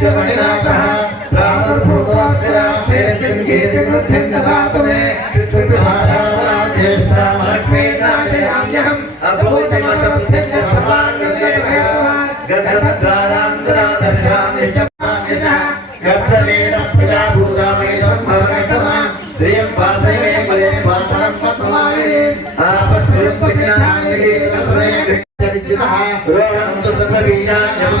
यस्य वणिनाथः प्रादुर्भूतोऽस्मिराक्षेयम् कीर्तिवृद्धिम् ददातु मे श्रीविहाराजेषाम् लक्ष्मीनाशयाम्यहम् अभूतमसमृद्धिम् च समान्यभगवान् गतद्वारान्तरादर्शामि च गर्धनेन प्रजाभूतामणि सम्भवगतमा श्रियम् पातये बले पातरम् तत्त्वमायणे आपस्यम् तस्यानानि रोणम् सुसर्वबीजायाम्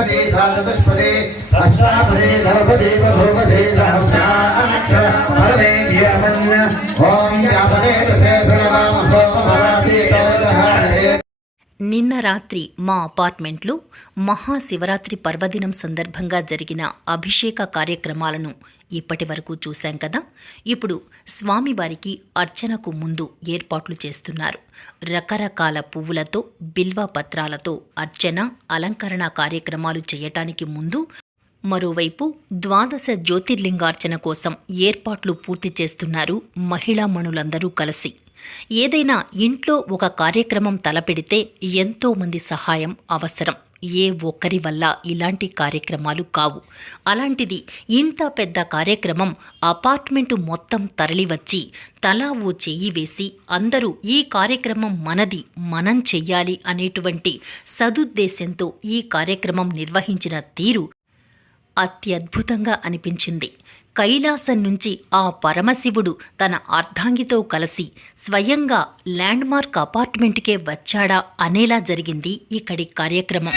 సాధతుష్పదే అష్టాపదే నవపదే బహుపదే సహస్రాక్షర పరమే ధ్యామన్న ఓం యాతవేదసే ప్రణవామ సోమవరాతి కౌరహారే నిన్న రాత్రి మా అపార్ట్మెంట్లో మహాశివరాత్రి పర్వదినం సందర్భంగా జరిగిన అభిషేక కార్యక్రమాలను ఇప్పటి వరకు చూశాం కదా. ఇప్పుడు స్వామివారికి అర్చనకు ముందు ఏర్పాట్లు చేస్తున్నారు. రకరకాల పువ్వులతో బిల్వ పత్రాలతో అర్చన అలంకరణ కార్యక్రమాలు చేయటానికి ముందు మరోవైపు ద్వాదశ జ్యోతిర్లింగార్చన కోసం ఏర్పాట్లు పూర్తి చేస్తున్నారు మహిళామణులందరూ కలిసి. ఏదైనా ఇంట్లో ఒక కార్యక్రమం తలపెడితే ఎంతోమంది సహాయం అవసరం. ఏ ఒక్కరి వల్ల ఇలాంటి కార్యక్రమాలు కావు. అలాంటిది ఇంత పెద్ద కార్యక్రమం అపార్ట్మెంటు మొత్తం తరలివచ్చి తలా ఓ చెయ్యి వేసి అందరూ ఈ కార్యక్రమం మనది మనం చెయ్యాలి అనేటువంటి సదుద్దేశంతో ఈ కార్యక్రమం నిర్వహించిన తీరు అత్యద్భుతంగా అనిపించింది. కైలాసం నుంచి ఆ పరమశివుడు తన అర్ధాంగితో కలిసి స్వయంగా ల్యాండ్మార్క్ అపార్ట్మెంట్కే వచ్చాడా అనేలా జరిగింది ఇక్కడి కార్యక్రమం.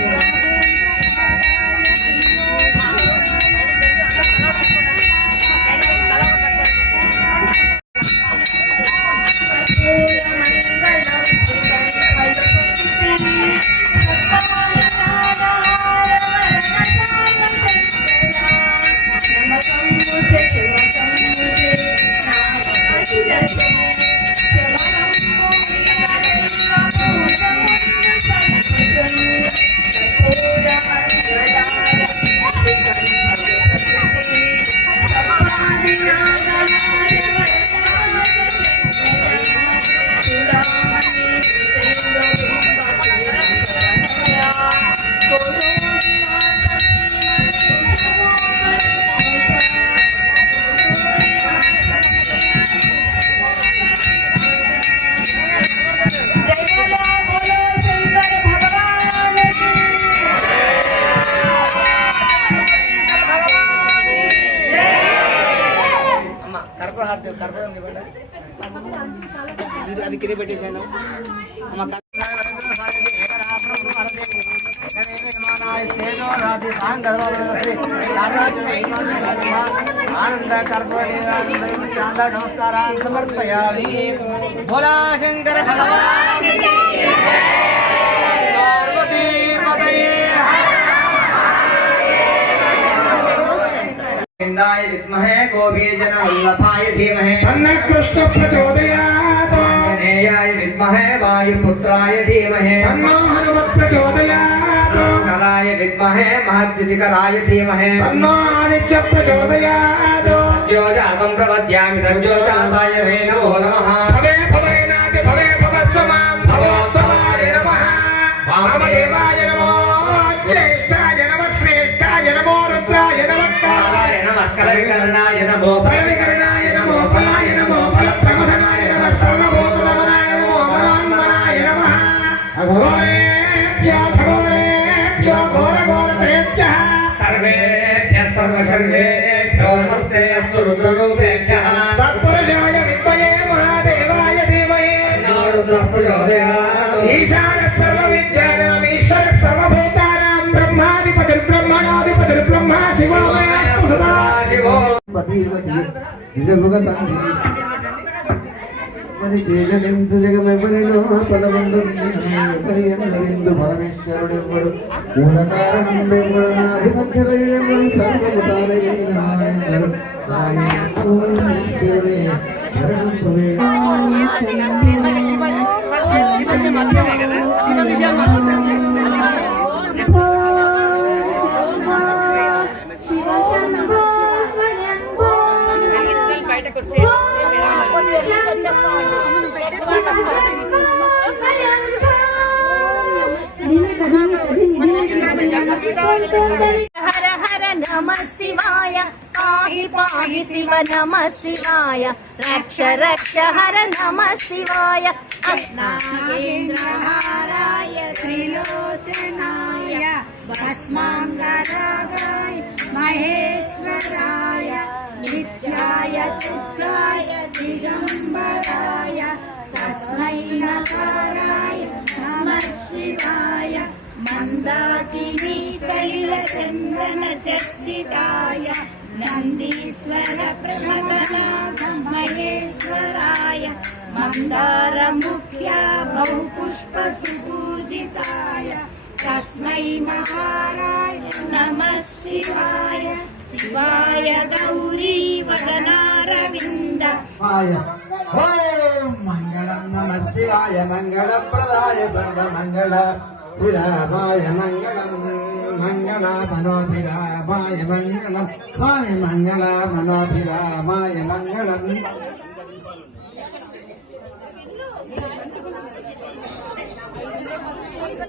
కర్పూరం ఇవ్వండి అది కింద పెట్టేసాను అమ్మ ఆనంద కర్పూర నమస్కారం సమర్పయామి భోలా భగవాన్ गोविंदाय विद्महे गोपीजन वल्लभाय धीमहे। तन्नः कृष्ण प्रचोदयात्। आञ्जनेयाय विद्महे वायुपुत्राय धीमहे। तन्नो हनुमत् प्रचोदयात्। कलाय विद्महे महद्युतिकराय धीमहे। तन्नो आदित्य प्रचोदयात्। ज्योजातं प्रवद्यामि सर्वज्योजाताय मे नमो नमः। भवे भव సర్వేభ్యः సర్వసర్వేభ్యో నమస్తే అస్తు రుద్రరూపేభ్యः తత్పురుషాయ విద్మహే మహాదేవాయ ధీమహి రుద్రప్రచోదయాత్ ఈశాన సర్వ విద్యానాం ఈశ్వర సర్వభూతానాం బ్రహ్మాధిపతిర్బ్రహ్మణాధిపతిర్బ్రహ్మ శివోమయాస్తు సదా శివో మరి చేయగలించు జగమెవరిలో పలవండు ఎవరి ఎందరిందు పరమేశ్వరుడెవ్వడు? మూల కారణం ఎవడు నాధిపత్యుడెవ్వడు సర్వము తారగైన వాడెవ్వడు నాయకుడే శివశంభో హర హర నమ శివాయ పాహి పాహి శివ నమ శివాయ రక్ష రక్ష హర నమ శివాయ. నాగేంద్రహారాయ త్రిలోచనాయ భస్మాంగరాగాయ మహేశ్వరాయ నిత్యాయ శుద్ధాయ దిగంబరాయ తస్మై నకారాయ నమ శివాయ. మందాకిని సలిల చందన చర్చితాయ నందీశ్వర ప్రమదనాథ మహేశ్వరాయ మందార ముఖ్య బహుపుష్ప సుపూజితాయ తస్మై మహారాయ నమ శివాయ. శివాయ గౌరీ వదనారవింద. ఓం మంగళం నమ శివాయ. మంగళ ప్రదాయ సర్వ మంగళ మంగళ మనోభిరామాయ మంగళం వాయ మంగళ మనోభిరామాయ మంగళం